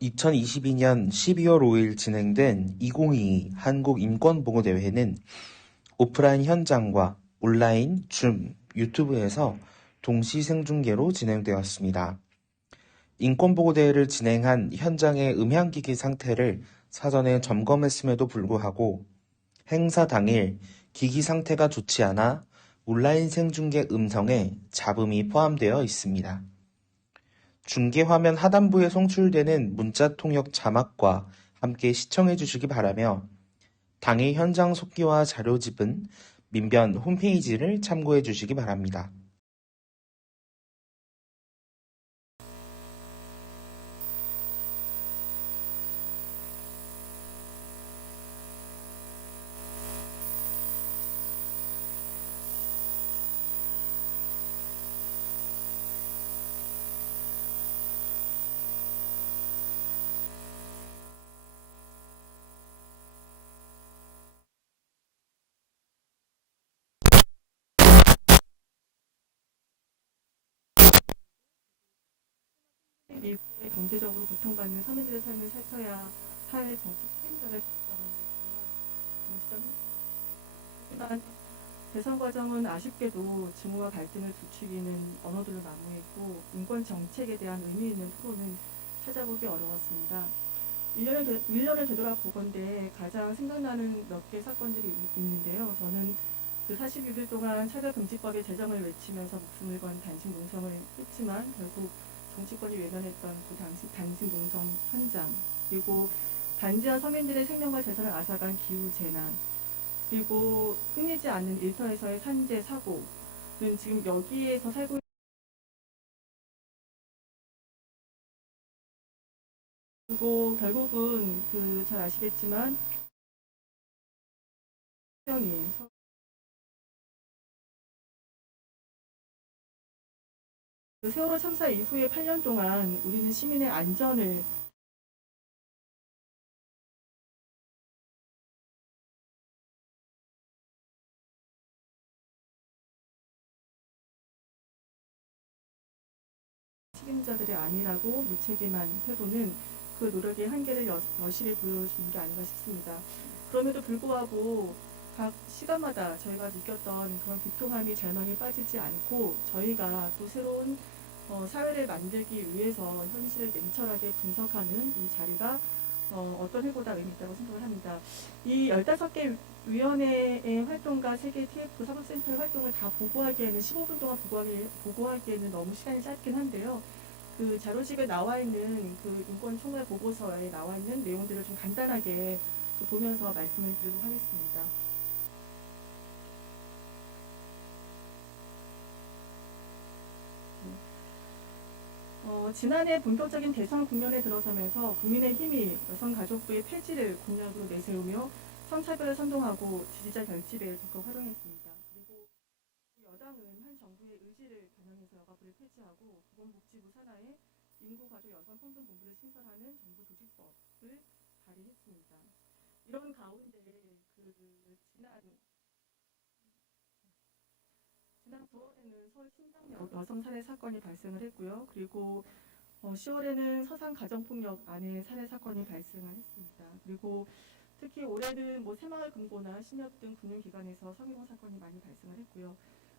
2022년 12월 5일 진행된 2022 한국인권보고대회는 오프라인 현장과 온라인, 줌, 유튜브에서 동시 생중계로 진행되었습니다. 인권보고대회를 진행한 현장의 음향기기 상태를 사전에 점검했음에도 불구하고 행사 당일 기기 상태가 좋지 않아 온라인 생중계 음성에 잡음이 포함되어 있습니다. 중계화면 하단부에 송출되는 문자 통역 자막과 함께 시청해 주시기 바라며 당일 현장 속기와 자료집은 민변 홈페이지를 참고해 주시기 바랍니다. 일부의 경제적으로 고통받는 서민들의 삶을 살펴야 할 정치 책임자를 결정하는 정치적 하지만 대선 과정은 아쉽게도 증오와 갈등을 부추기는 언어들로 난무했고 인권 정책에 대한 의미 있는 토론은 찾아보기 어려웠습니다. 1년을 되돌아보건대 가장 생각나는 몇 개 사건들이 있는데요. 저는 그 41일 동안 차별금지법의 제정을 외치면서 목숨을 건 단식 농성을 했지만 결국 정치권이 외면했던 그 단식 농성 현장, 그리고 단지와 서민들의 생명과 재산을 앗아간 기후재난, 그리고 끊이지 않는 일터에서의 산재 사고는 지금 여기에서 살고 그리고 결국은 그 잘 아시겠지만 명이 그 세월호 참사 이후에 8년 동안 우리는 시민의 안전을 책임자들이 아니라고 무책임한 태도는 그 노력의 한계를 여실히 보여주는 게 아닌가 싶습니다. 그럼에도 불구하고 각 시간마다 저희가 느꼈던 그런 비통함이 절망에 빠지지 않고 저희가 또 새로운 사회를 만들기 위해서 현실을 냉철하게 분석하는 이 자리가 어떤 해보다 의미 있다고 생각을 합니다. 이 15개 위원회의 활동과 세계 TF 사법센터의 활동을 다 보고하기에는 15분 동안 보고하기에는 너무 시간이 짧긴 한데요. 그 자료집에 나와 있는 그 인권 총괄 보고서에 나와 있는 내용들을 좀 간단하게 보면서 말씀을 드리도록 하겠습니다. 지난해 본격적인 대선 국면에 들어서면서 국민의힘이 여성가족부의 폐지를 공약으로 내세우며 성차별을 선동하고 지지자 결집에 적극 활용했습니다. 그리고 여당은 한 정부의 의지를 반영해서 여가부를 폐지하고 보건복지부 산하에 인구가족여성평등본부를 신설하는 정부 조직법을 발의했습니다. 이런 가운데 지난 9월에는 서울 신당 여성 살해 사건이 발생을 했고요. 그리고 10월에는 서산 가정폭력 아내 살해 사건이 발생을 했습니다. 그리고 특히 올해는 새마을 금고나 신협 등 금융기관에서 성희롱 사건이 많이 발생을 했고요.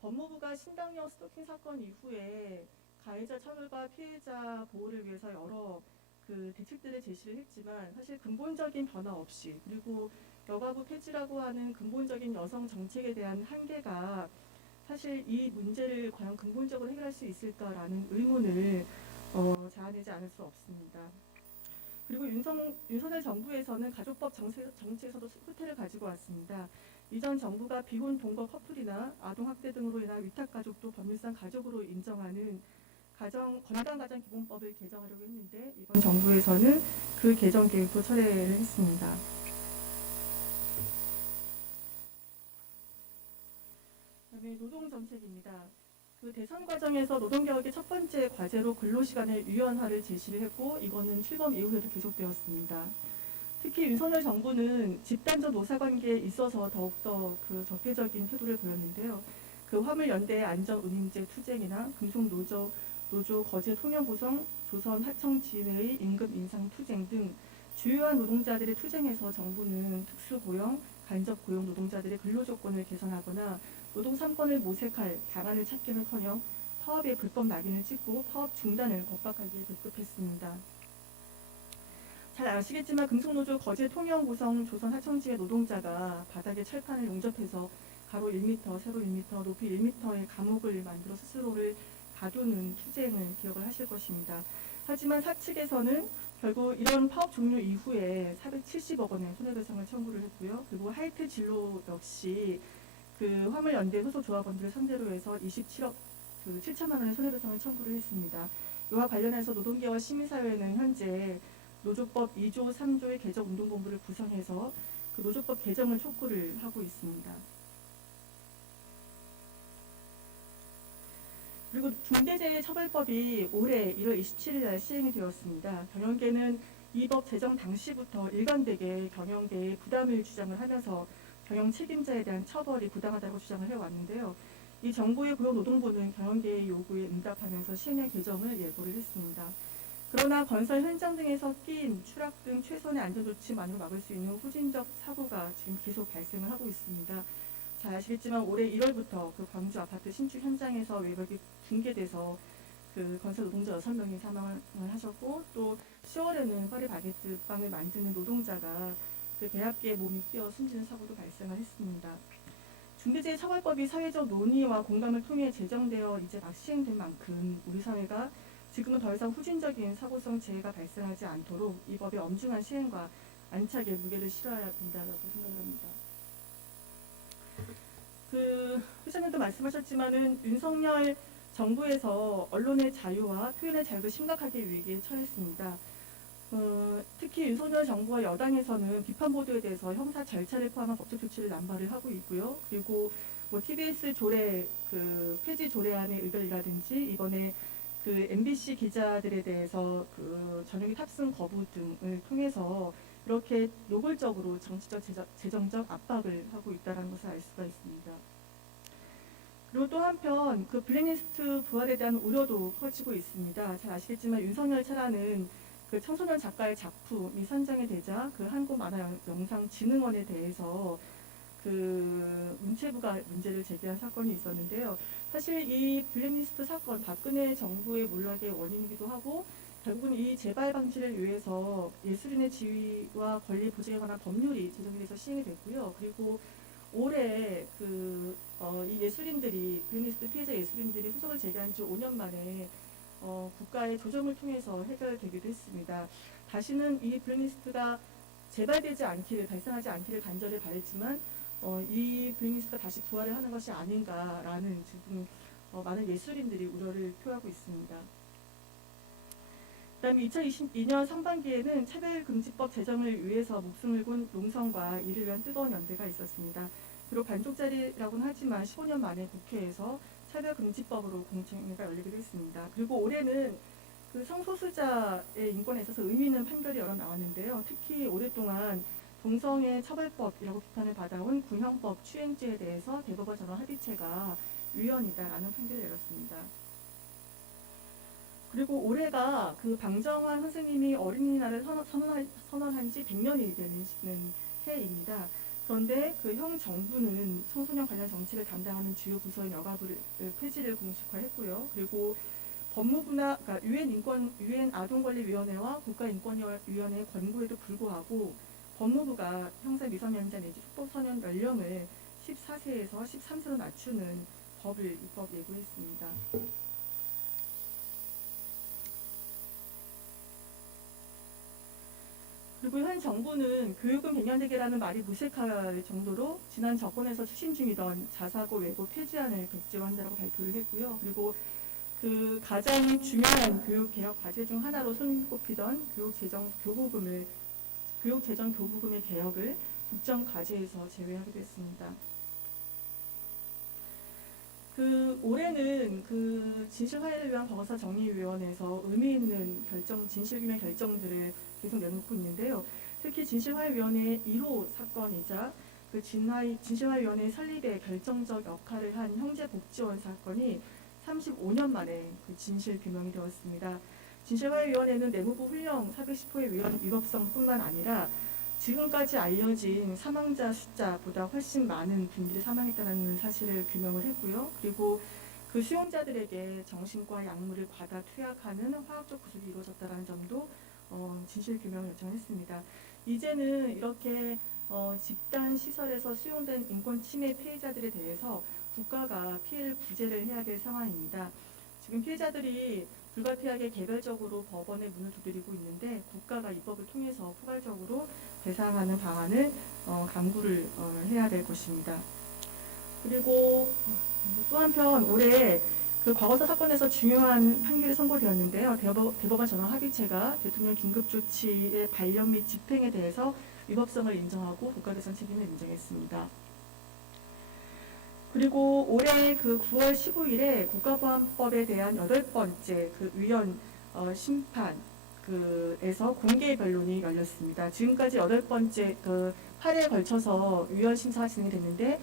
법무부가 신당역 스토킹 사건 이후에 가해자 처벌과 피해자 보호를 위해서 여러 그 대책들을 제시를 했지만 사실 근본적인 변화 없이 그리고 여가부 폐지라고 하는 근본적인 여성 정책에 대한 한계가 사실 이 문제를 과연 근본적으로 해결할 수 있을까라는 의문을 자아내지 않을 수 없습니다. 그리고 윤석열 정부에서는 가족법 정책에서도 후퇴를 가지고 왔습니다. 이전 정부가 비혼 동거 커플이나 아동학대 등으로 인한 위탁가족도 법률상 가족으로 인정하는 건강가정기본법을 개정하려고 했는데 이번 정부에서는 그 개정 계획도 철회를 했습니다. 그다음에 노동정책입니다. 그 대선 과정에서 노동개혁의 첫 번째 과제로 근로시간의 유연화를 제시를 했고 이거는 출범 이후에도 계속되었습니다. 특히 윤석열 정부는 집단적 노사관계에 있어서 더욱더 그 적대적인 태도를 보였는데요. 그 화물연대 안전운임제 투쟁이나 금속노조 거제 통영 구성 조선 하청진의 임금 인상 투쟁 등 주요한 노동자들의 투쟁에서 정부는 특수고용, 간접고용 노동자들의 근로조건을 개선하거나 노동 3권을 모색할 방안을 찾기는커녕 파업의 불법 낙인을 찍고 파업 중단을 겁박하기에 급급했습니다. 잘 아시겠지만 금속노조 거제 통영 구성 조선 하청지의 노동자가 바닥에 철판을 용접해서 가로 1m, 세로 1m, 높이 1m의 감옥을 만들어 스스로를 가두는 투쟁을 기억을 하실 것입니다. 하지만 사측에서는 결국 이런 파업 종료 이후에 470억 원의 손해배상을 청구를 했고요. 그리고 하이트 진로 역시 그 화물연대 소속 조합원들을 상대로 해서 27억 7천만 원의 손해배상을 청구를 했습니다. 이와 관련해서 노동계와 시민사회는 현재 노조법 2조 3조의 개정운동본부를 구성해서 그 노조법 개정을 촉구를 하고 있습니다. 그리고 중대재해처벌법이 올해 1월 27일 날 시행이 되었습니다. 경영계는 이 법 제정 당시부터 일관되게 경영계에 부담을 주장을 하면서 경영 책임자에 대한 처벌이 부당하다고 주장을 해왔는데요. 이 정부의 고용노동부는 경영계의 요구에 응답하면서 시행령 개정을 예고를 했습니다. 그러나 건설 현장 등에서 끼임, 추락 등 최선의 안전조치만으로 막을 수 있는 후진적 사고가 지금 계속 발생을 하고 있습니다. 잘 아시겠지만 올해 1월부터 그 광주 아파트 신축 현장에서 외벽이 붕괴돼서 그 건설 노동자 6명이 사망을 하셨고, 또 10월에는 파리 바게트 빵을 만드는 노동자가 그 배합기에 몸이 끼어 숨지는 사고도 발생을 했습니다. 중대재해처벌법이 사회적 논의와 공감을 통해 제정되어 이제 막 시행된 만큼 우리 사회가 지금은 더 이상 후진적인 사고성 재해가 발생하지 않도록 이 법의 엄중한 시행과 안착에 무게를 실어야 된다고 생각합니다. 회장님도 말씀하셨지만은 윤석열 정부에서 언론의 자유와 표현의 자유를 심각하게 위기에 처했습니다. 특히 윤석열 정부와 여당에서는 비판 보도에 대해서 형사 절차를 포함한 법적 조치를 남발을 하고 있고요. 그리고 뭐 TBS 조례 폐지 조례안의 의결이라든지 이번에 그 MBC 기자들에 대해서 그 전용기 탑승 거부 등을 통해서 이렇게 노골적으로 정치적 재정적 압박을 하고 있다는 것을 알 수가 있습니다. 그리고 또 한편 그 블랙리스트 부활에 대한 우려도 커지고 있습니다. 잘 아시겠지만 윤석열 차라는 그 청소년 작가의 작품이 선정이 되자 그 한국만화영상진흥원에 대해서 그 문체부가 문제를 제기한 사건이 있었는데요. 사실 이 블랙리스트 사건 박근혜 정부의 몰락의 원인이기도 하고 결국은 이 재발 방지를 위해서 예술인의 지위와 권리 보장에 관한 법률이 제정이 돼서 시행이 됐고요. 그리고 올해 이 예술인들이 블랙리스트 피해자 예술인들이 소송을 제기한 지 5년 만에 국가의 조정을 통해서 해결되기도 했습니다. 다시는 이 블랙리스트가 재발되지 않기를 발생하지 않기를 간절히 바랬지만 이 블랙리스트가 다시 부활을 하는 것이 아닌가라는 지금 많은 예술인들이 우려를 표하고 있습니다. 그다음에 2022년 상반기에는 차별금지법 제정을 위해서 목숨을 건 농성과 이를 위한 뜨거운 연대가 있었습니다. 비록 반쪽짜리라고는 하지만 15년 만에 국회에서 차별금지법으로 공청회가 열리기도 했습니다. 그리고 올해는 그 성소수자의 인권에 있어서 의미 있는 판결이 여러 나왔는데요. 특히 오랫동안 동성애 처벌법이라고 비판을 받아온 군형법 추행죄에 대해서 대법원 전원 합의체가 위헌이다라는 판결을 내렸습니다. 그리고 올해가 그 방정환 선생님이 어린이날을 선언한 지 100년이 되는 해입니다. 그런데 그 형 정부는 청소년 관련 정책을 담당하는 주요 부서인 여가부를 폐지를 공식화했고요. 그리고 법무부나 그러니까 유엔 아동권리위원회와 국가인권위원회의 권고에도 불구하고 법무부가 형사 미성년자 내지 촉법소년 연령을 14세에서 13세로 낮추는 법을 입법 예고했습니다. 그리고 현 정부는 교육은 백년대계라는 말이 무색할 정도로 지난 정권에서 추진 중이던 자사고 외고 폐지안을 백지화한다고 발표를 했고요. 그리고 그 가장 중요한 교육개혁 과제 중 하나로 손꼽히던 교육재정 교부금의 개혁을 국정과제에서 제외하기도 했습니다. 올해는 진실화해를 위한 법원사 정리위원회에서 의미 있는 진실규명 결정들을 계속 내놓고 있는데요. 특히 진실화해위원회의 1호 사건이자 진실화해위원회 설립에 결정적 역할을 한 형제복지원 사건이 35년 만에 진실규명이 되었습니다. 진실화해위원회는 내무부 훈령 410호의 위법성뿐만 아니라 지금까지 알려진 사망자 숫자보다 훨씬 많은 분들이 사망했다는 사실을 규명을 했고요. 그리고 그 수용자들에게 정신과 약물을 과다 투약하는 화학적 구술이 이루어졌다는 점도 진실 규명을 요청했습니다. 이제는 이렇게 집단 시설에서 수용된 인권 침해 피해자들에 대해서 국가가 피해를 구제를 해야 될 상황입니다. 지금 피해자들이 불가피하게 개별적으로 법원에 문을 두드리고 있는데 국가가 입법을 통해서 포괄적으로 배상하는 방안을 강구를 해야 될 것입니다. 그리고 또 한편 올해 그 과거사 사건에서 중요한 판결이 선고되었는데요. 대법원 전원 합의체가 대통령 긴급조치의 발령 및 집행에 대해서 위법성을 인정하고 국가대상 책임을 인정했습니다. 그리고 올해 그 9월 15일에 국가보안법에 대한 8번째 그 위원 심판 에서 공개 변론이 열렸습니다. 지금까지 8번째 그 8회에 걸쳐서 위원 심사가 진행이 됐는데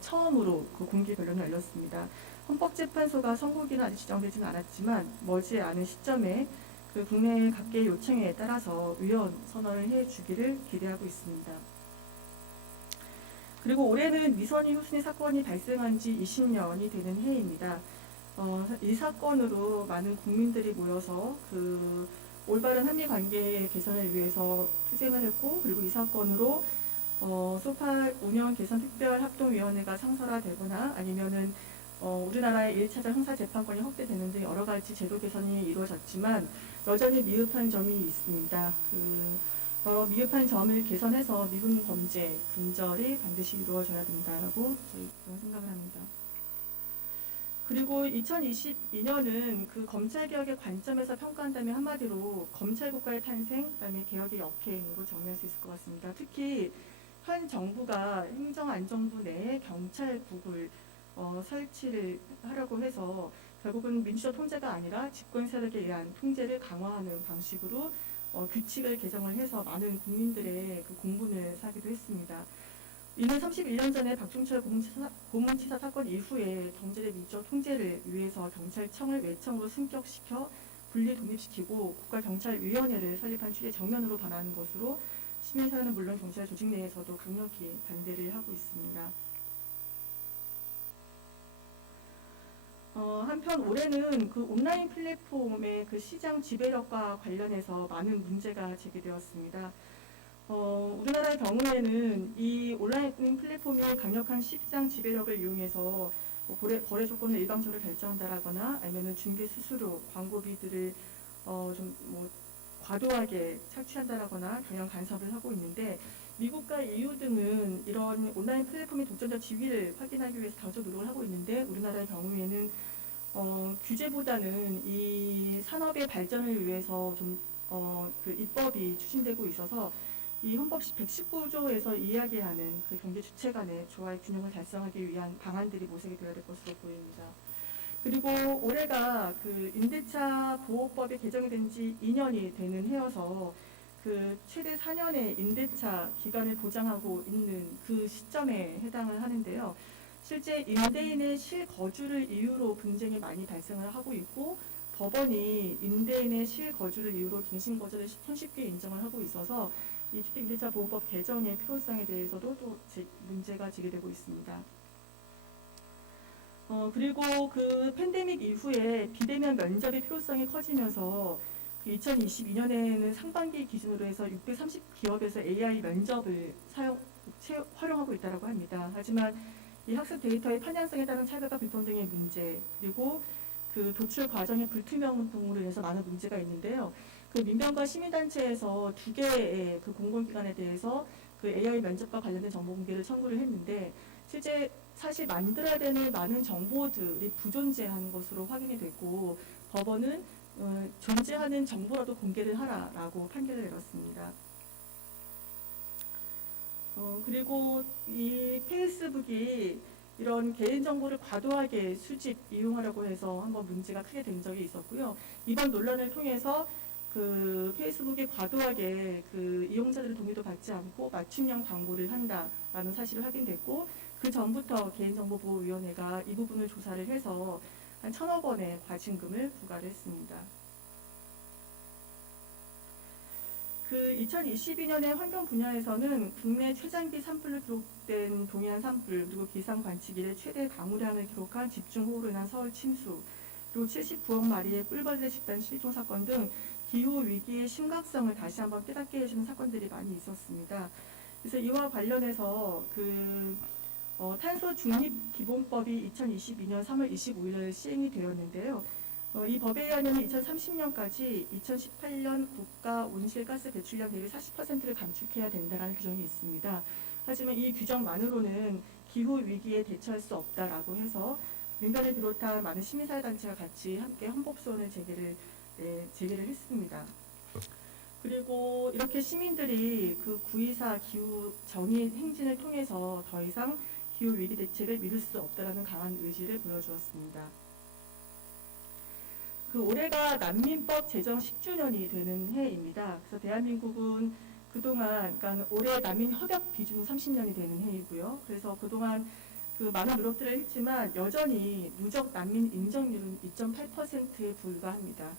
처음으로 그 공개 변론이 열렸습니다. 헌법재판소가 선고기는 아직 지정되지는 않았지만 머지않은 시점에 그 국내 각계의 요청에 따라서 위원 선언을 해주기를 기대하고 있습니다. 그리고 올해는 미선이 후순위 사건이 발생한 지 20년이 되는 해입니다. 이 사건으로 많은 국민들이 모여서 그 올바른 한미 관계 개선을 위해서 투쟁을 했고, 그리고 이 사건으로 소파 운영 개선 특별합동위원회가 상설화되거나 아니면은 우리나라의 1차적 형사재판권이 확대되는 등 여러 가지 제도 개선이 이루어졌지만 여전히 미흡한 점이 있습니다. 미흡한 점을 개선해서 미분 범죄 근절이 반드시 이루어져야 된다라고 저는 생각을 합니다. 그리고 2022년은 그 검찰개혁의 관점에서 평가한다면 한마디로 검찰국가의 탄생, 그다음에 개혁의 역행으로 정리할 수 있을 것 같습니다. 특히 현 정부가 행정안전부 내에 경찰국을 설치를 하려고 해서 결국은 민주적 통제가 아니라 집권 세력에 의한 통제를 강화하는 방식으로 규칙을 개정을 해서 많은 국민들의 그 공분을 사기도 했습니다. 이는 31년 전에 박종철 고문치사 사건 이후에 경제의 민주적 통제를 위해서 경찰청을 외청으로 승격시켜 분리 독립시키고 국가경찰위원회를 설립한 취지의 정면으로 반하는 것으로 시민사회는 물론 경찰 조직 내에서도 강력히 반대를 하고 있습니다. 한편 올해는 그 온라인 플랫폼의 그 시장 지배력과 관련해서 많은 문제가 제기되었습니다. 우리나라의 경우에는 이 온라인 플랫폼이 강력한 시장 지배력을 이용해서 거래 조건을 일방적으로 결정한다라거나 아니면 중개 수수료, 광고비들을 과도하게 착취한다라거나 경영 간섭을 하고 있는데 미국과 EU 등은 이런 온라인 플랫폼의 독점적 지위를 확인하기 위해서 다수적 노력을 하고 있는데 우리나라의 경우에는 규제보다는 이 산업의 발전을 위해서 그 입법이 추진되고 있어서 이 헌법 119조에서 이야기하는 그 경제 주체 간의 조화의 균형을 달성하기 위한 방안들이 모색이 되어야 될 것으로 보입니다. 그리고 올해가 그 임대차 보호법이 개정이 된 지 2년이 되는 해여서 그 최대 4년의 임대차 기간을 보장하고 있는 그 시점에 해당을 하는데요. 실제 임대인의 실거주를 이유로 분쟁이 많이 발생을 하고 있고 법원이 임대인의 실거주를 이유로 갱신거주를 손쉽게 인정을 하고 있어서 이 주택임대차 보호법 개정의 필요성에 대해서도 또 문제가 제기되고 있습니다. 그리고 그 팬데믹 이후에 비대면 면접의 필요성이 커지면서 2022년에는 상반기 기준으로 해서 630기업에서 AI 면접을 활용하고 있다고 합니다. 하지만 이 학습 데이터의 편향성에 따른 차별과 불평 등의 문제, 그리고 그 도출 과정의 불투명 등으로 인해서 많은 문제가 있는데요. 그 민변과 시민단체에서 2개의 그 공공기관에 대해서 그 AI 면접과 관련된 정보 공개를 청구를 했는데 실제 사실 만들어야 되는 많은 정보들이 부존재하는 것으로 확인이 됐고 법원은 존재하는 정보라도 공개를 하라라고 판결을 내렸습니다. 그리고 이 페이스북이 이런 개인정보를 과도하게 수집, 이용하려고 해서 한번 문제가 크게 된 적이 있었고요. 이번 논란을 통해서 그 페이스북이 과도하게 그 이용자들의 동의도 받지 않고 맞춤형 광고를 한다라는 사실이 확인됐고 그 전부터 개인정보보호위원회가 이 부분을 조사를 해서 한 1,000억 원의 과징금을 부과를 했습니다. 그 2022년에 환경 분야에서는 국내 최장기 산불로 기록된 동해안 산불, 그리고 기상 관측 이래 최대 강우량을 기록한 집중호우로 인한 서울 침수, 그리고 79억 마리의 꿀벌레 집단 실종 사건 등 기후 위기의 심각성을 다시 한번 깨닫게 해주는 사건들이 많이 있었습니다. 그래서 이와 관련해서 탄소 중립 기본법이 2022년 3월 25일 시행이 되었는데요. 이 법에 의하면 2030년까지 2018년 국가 온실가스 배출량 대비 40%를 감축해야 된다는 규정이 있습니다. 하지만 이 규정만으로는 기후 위기에 대처할 수 없다라고 해서 민변을 비롯한 많은 시민사회단체가 같이 함께 헌법소원을 제기를 했습니다. 그리고 이렇게 시민들이 그 9.24 기후 정의 행진을 통해서 더 이상 기후 위기 대책을 미룰 수 없다라는 강한 의지를 보여주었습니다. 올해가 난민법 제정 10주년이 되는 해입니다. 그래서 대한민국은 그동안, 그러니까 올해 난민 협약 비준은 30년이 되는 해이고요. 그래서 그동안 많은 노력들을 했지만 여전히 누적 난민 인정률은 2.8%에 불과합니다.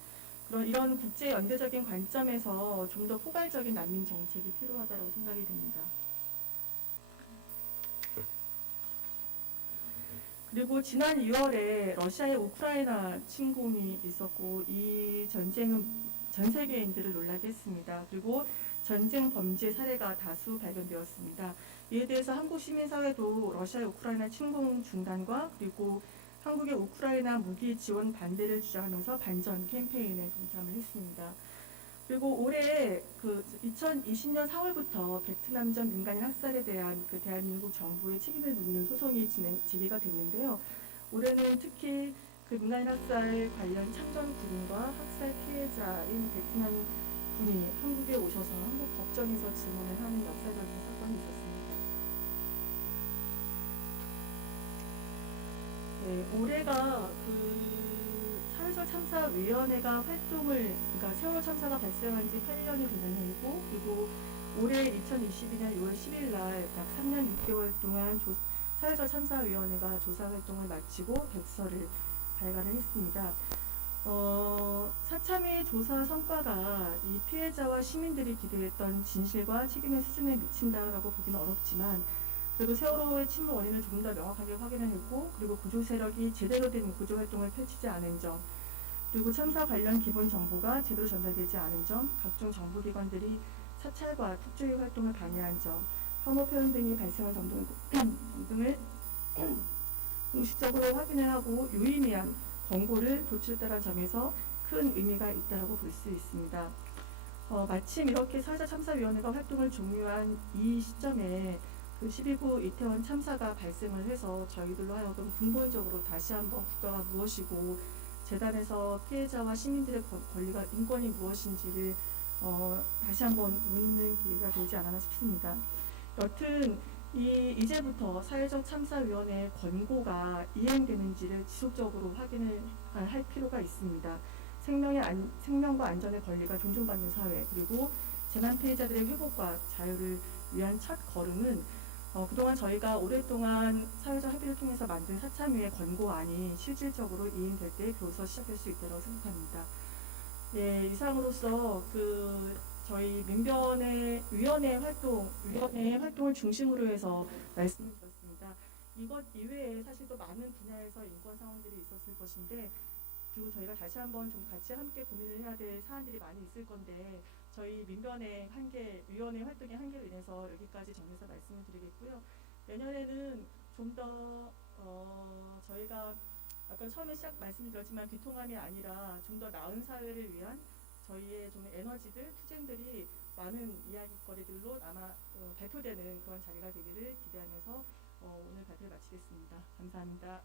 그런 이런 국제 연대적인 관점에서 좀 더 포괄적인 난민 정책이 필요하다고 생각이 됩니다. 그리고 지난 2월에 러시아의 우크라이나 침공이 있었고 이 전쟁은 전 세계인들을 놀라게 했습니다. 그리고 전쟁 범죄 사례가 다수 발견되었습니다. 이에 대해서 한국 시민사회도 러시아의 우크라이나 침공 중단과 그리고 한국의 우크라이나 무기 지원 반대를 주장하면서 반전 캠페인에 동참을 했습니다. 그리고 올해 2020년 4월부터 베트남전 민간인 학살에 대한 대한민국 정부의 책임을 묻는 소송이 제기가 됐는데요. 올해는 특히 민간인 학살 관련 참전 군인과 학살 피해자인 베트남 군이 한국에 오셔서 한국 법정에서 증언을 하는 역사적인 사건이 있었습니다. 네, 올해가 사회적 참사위원회가 그러니까 세월호 참사가 발생한 지 8년이 되는 해이고, 그리고 올해 2022년 6월 10일 날 약 3년 6개월 동안 사회적 참사위원회가 조사 활동을 마치고 백서를 발간을 했습니다. 사참위 조사 성과가 이 피해자와 시민들이 기대했던 진실과 책임의 수준에 미친다라고 보기는 어렵지만, 그래도 세월호의 침몰 원인을 조금 더 명확하게 확인했고, 그리고 구조 세력이 제대로 된 구조 활동을 펼치지 않은 점, 그리고 참사 관련 기본 정보가 제대로 전달되지 않은 점, 각종 정부기관들이 사찰과 특조위 활동을 방해한 점, 혐오 표현 등이 발생한 점 등을 공식적으로 확인을 하고 유의미한 권고를 도출했다는 점에서 큰 의미가 있다고 볼 수 있습니다. 마침 이렇게 사회적 참사위원회가 활동을 종료한 이 시점에 12구 이태원 참사가 발생을 해서 저희들로 하여금 근본적으로 다시 한번 국가가 무엇이고 재단에서 피해자와 시민들의 권리가 인권이 무엇인지를 다시 한번 묻는 기회가 되지 않았나 싶습니다. 여튼 이제부터 사회적 참사위원회의 권고가 이행되는지를 지속적으로 확인을 할 필요가 있습니다. 생명과 안전의 권리가 존중받는 사회, 그리고 재난 피해자들의 회복과 자유를 위한 첫 걸음은 그동안 저희가 오랫동안 사회적 합의를 통해서 만든 사참위의 권고안이 실질적으로 이행될 때 비로소 시작될 수 있다고 생각합니다. 예, 이상으로서 저희 민변의 위원회 활동을 중심으로 해서 말씀을 드렸습니다. 이것 이외에 사실 또 많은 분야에서 인권 상황들이 있었을 것인데, 그리고 저희가 다시 한번 좀 같이 함께 고민을 해야 될 사안들이 많이 있을 건데, 저희 민변의 위원회 활동의 한계로 인해서 여기까지 정해서 말씀을 드리겠고요. 내년에는 좀 더 저희가 아까 처음에 말씀드렸지만 비통함이 아니라 좀 더 나은 사회를 위한 저희의 좀 에너지들, 투쟁들이 많은 이야기거리들로 아마 발표되는 그런 자리가 되기를 기대하면서 오늘 발표를 마치겠습니다. 감사합니다.